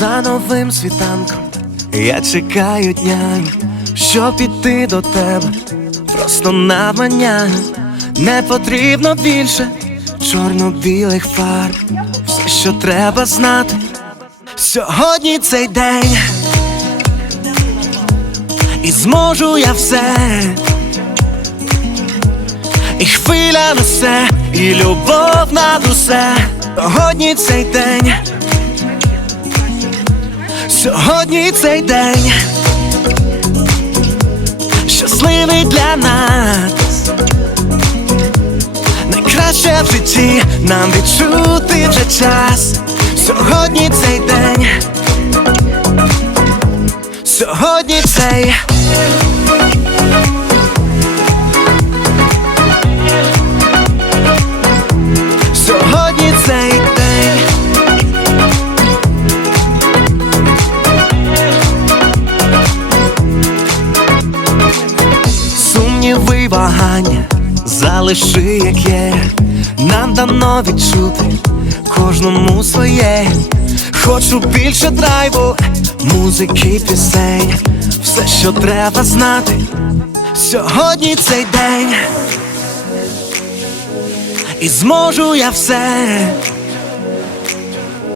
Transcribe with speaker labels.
Speaker 1: За новим світанком я чекаю дня, щоб піти до тебе, просто навмання не потрібно більше чорно-білих фарб, все, що треба знати. Сьогодні цей день, і зможу я все, і хвиля несе, і любов над усе. Сьогодні цей день. Сьогодні цей день щасливий для нас. Найкраще в житті нам відчути вже час. Сьогодні цей день. Сьогодні цей. Сумніви й вагання залиши, як є, нам дано відчути кожному своє. Хочу більше драйву, музики, пісень, все, що треба знати. Сьогодні цей день, і зможу я все,